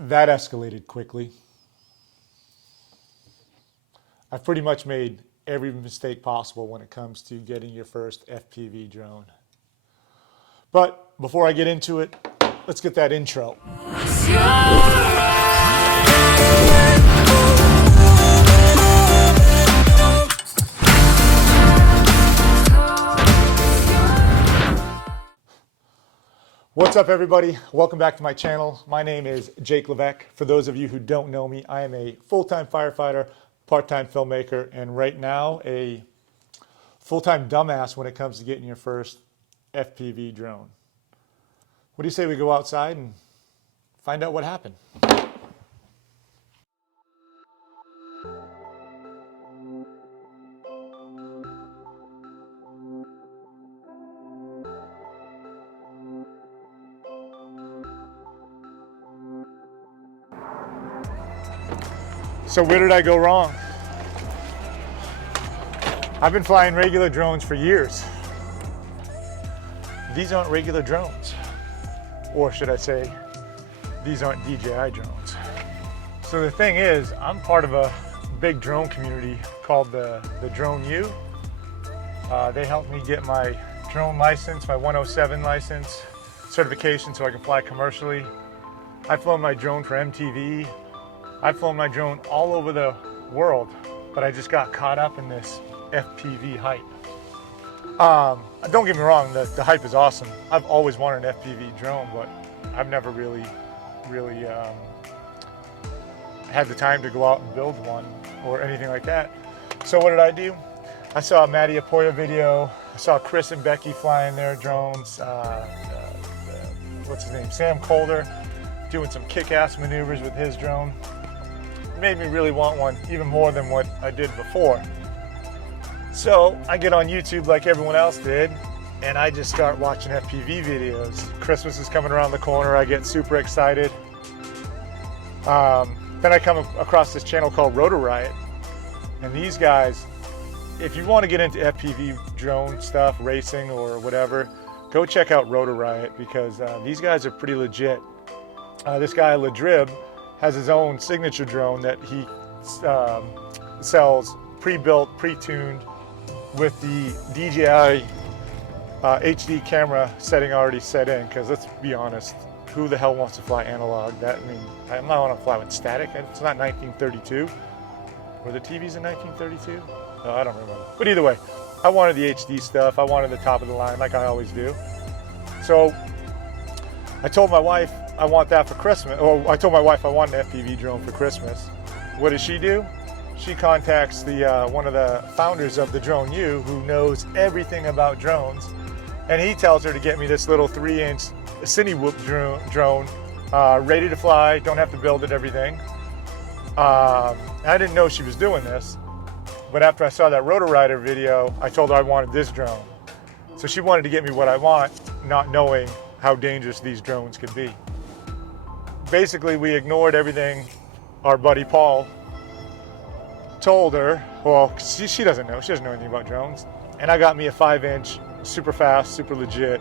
That escalated quickly. I've pretty much made every mistake possible when it comes to getting your first FPV drone. But before I get into it, let's get that intro. What's up, everybody? Welcome back to my channel. My name is Jake Levesque. For those of you who don't know me, I am a full-time firefighter, part-time filmmaker, and right now a full-time dumbass when it comes to getting your first FPV drone. What do you say we go outside and find out what happened? So where did I go wrong? I've been flying regular drones for years. These aren't regular drones. Or should I say, these aren't DJI drones. So the thing is, I'm part of a big drone community called the Drone U. They helped me get my drone license, my 107 license, certification so I can fly commercially. I've flown my drone for MTV. I've flown my drone all over the world, but I just got caught up in this FPV hype. Don't get me wrong, the hype is awesome. I've always wanted an FPV drone, but I've never really had the time to go out and build one or anything like that. So what did I do? I saw a Matty Apoya video. I saw Chris and Becky flying their drones. What's his name? Sam Calder doing some kick-ass maneuvers with his drone. It made me really want one even more than what I did before. So I get on YouTube like everyone else did, and I just start watching FPV videos. Christmas is coming around the corner. I get super excited. Then I come across this channel called Rotor Riot, and these guys, if you want to get into FPV drone stuff, racing or whatever, go check out Rotor Riot because these guys are pretty legit. This guy Ladrib has his own signature drone that he sells pre-built, pre-tuned with the DJI HD camera setting already set in, because let's be honest, who the hell wants to fly analog? I'm not want to fly with static. It's not 1932. Were the TVs in 1932? No, I don't remember. But either way, I wanted the HD stuff. I wanted the top of the line like I always do. So I told my wife I want that for Christmas. Or I told my wife I want an FPV drone for Christmas. What does she do? She contacts one of the founders of the Drone U, who knows everything about drones, and he tells her to get me this little 3-inch Cinewhoop drone, ready to fly, don't have to build it, everything. I didn't know she was doing this, but after I saw that Rotor Rider video, I told her I wanted this drone. So she wanted to get me what I want, not knowing how dangerous these drones could be. Basically, we ignored everything our buddy Paul told her. Well, she doesn't know. She doesn't know anything about drones. And I got me a 5-inch, super fast, super legit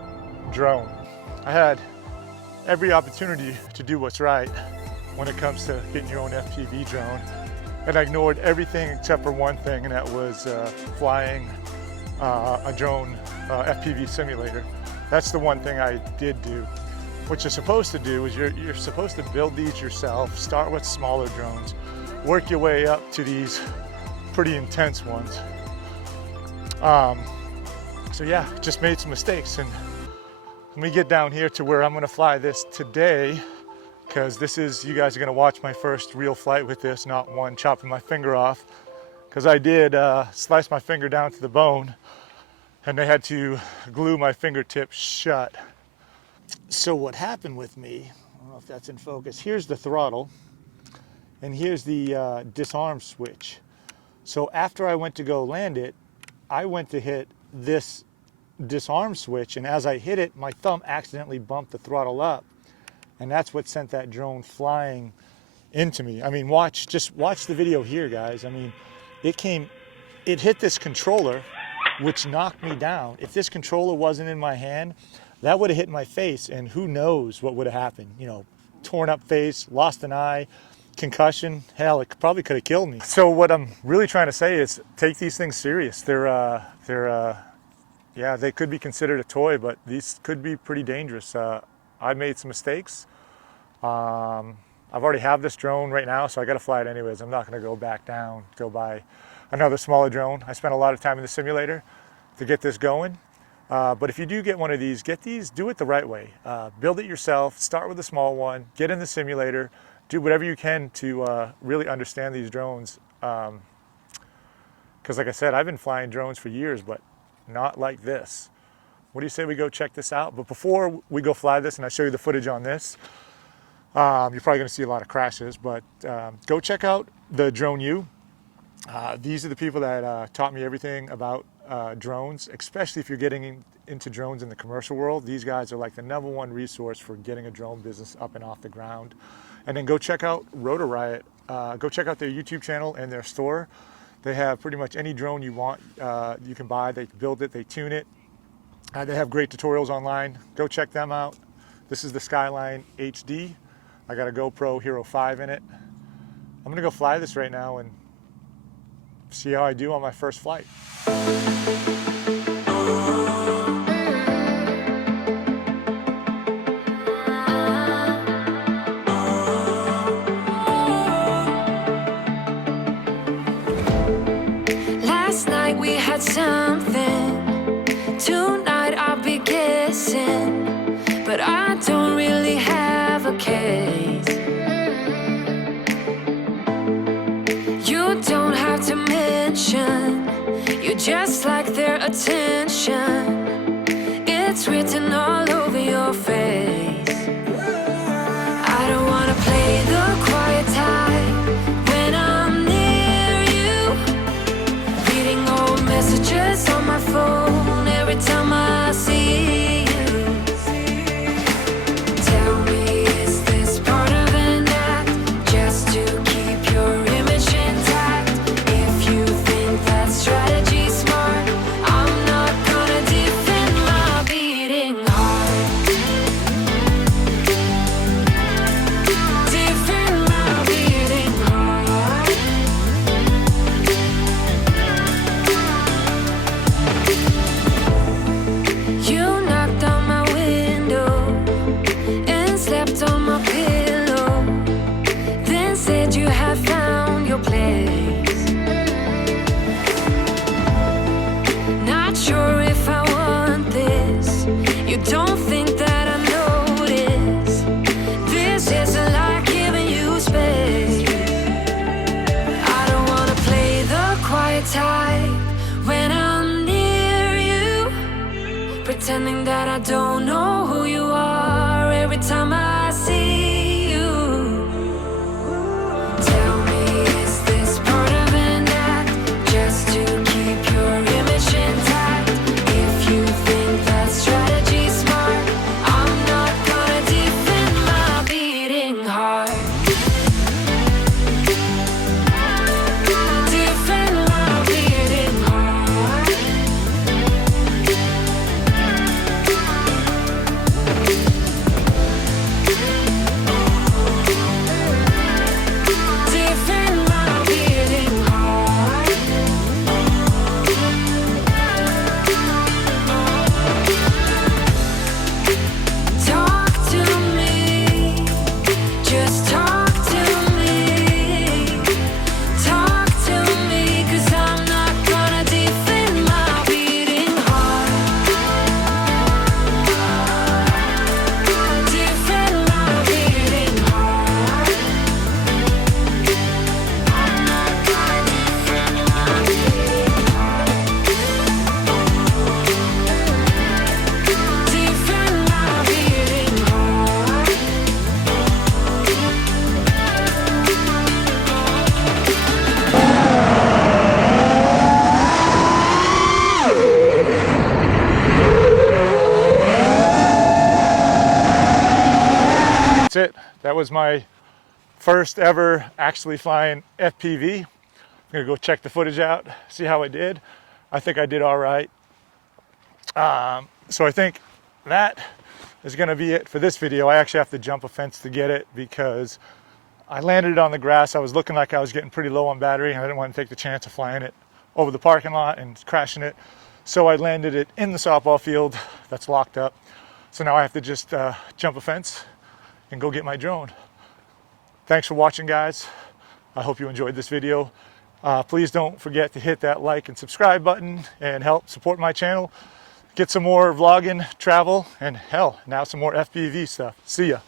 drone. I had every opportunity to do what's right when it comes to getting your own FPV drone. And I ignored everything except for one thing, and that was flying a drone FPV simulator. That's the one thing I did do. What you're supposed to do is you're supposed to build these yourself, start with smaller drones, work your way up to these pretty intense ones. So yeah, just made some mistakes, and let me get down here to where I'm gonna fly this today, because you guys are gonna watch my first real flight with this, not one chopping my finger off, because I did slice my finger down to the bone, and they had to glue my fingertips shut. So what happened with me, I don't know if that's in focus, here's the throttle, and here's the disarm switch. So after I went to go land it, I went to hit this disarm switch, and as I hit it, my thumb accidentally bumped the throttle up, and that's what sent that drone flying into me. I mean, just watch the video here, guys. I mean, it hit this controller, which knocked me down. If this controller wasn't in my hand, that would have hit my face, and who knows what would have happened. You know, torn up face, lost an eye, concussion. Hell, it probably could have killed me. So what I'm really trying to say is take these things serious. Yeah, they could be considered a toy, but these could be pretty dangerous. I made some mistakes. I've already have this drone right now, so I got to fly it anyways. I'm not going to go back down, go buy another smaller drone. I spent a lot of time in the simulator to get this going. But if you do get one of these, do it the right way. Build it yourself, start with a small one, get in the simulator, do whatever you can to really understand these drones. Because like I said, I've been flying drones for years, but not like this. What do you say we go check this out? But before we go fly this and I show you the footage on this, you're probably going to see a lot of crashes, but go check out the Drone U. These are the people that taught me everything about drones, especially if you're getting into drones in the commercial world. These guys are like the #1 resource for getting a drone business up and off the ground. And then go check out Rotor Riot. Go check out their YouTube channel and their store. They have pretty much any drone you want, you can buy. They build it, they tune it. They have great tutorials online. Go check them out. This is the Skyline HD. I got a GoPro Hero 5 in it. I'm gonna go fly this right now and see how I do on my first flight. Last night we had something, tonight I'll be guessing, but I don't really have a case. You don't have to mention, you just like their attention. It's written all over your face. I don't wanna play the quiet type when I'm near you, reading old messages on my phone every time I see you. Tell me, is this part of an act, just to keep your image intact? If you think that strategy's smart, I'm not gonna defend my beating heart. Defend my beating heart. You knocked on my window and slept on my pillow, then said you had found your place. Not sure if I want this. You don't think that I notice. This isn't like giving you space. I don't wanna play the quiet type when I'm near you, pretending that I don't know who you are every time I see you. Tell me, is this part of an act, just to keep your image intact? If you think that strategy's smart, I'm not gonna defend my beating heart. Defend my beating heart. Defend my beating heart. Talk to me, just talk to me. Talk to me, 'cause I'm not gonna defend my beating heart. Defend my beating heart. I'm not gonna defend my beating heart. Defend my beating heart. That's it. That was my first ever actually flying FPV. I'm gonna go check the footage out, see how I did. I think I did all right. So I think that is going to be it for this video. I actually have to jump a fence to get it because I landed it on the grass. I was looking like I was getting pretty low on battery, and I didn't want to take the chance of flying it over the parking lot and crashing it. So I landed it in the softball field that's locked up. So now I have to just jump a fence and go get my drone. Thanks for watching, guys. I hope you enjoyed this video. Please don't forget to hit that like and subscribe button and help support my channel. Get some more vlogging, travel, and hell, now some more FPV stuff. See ya.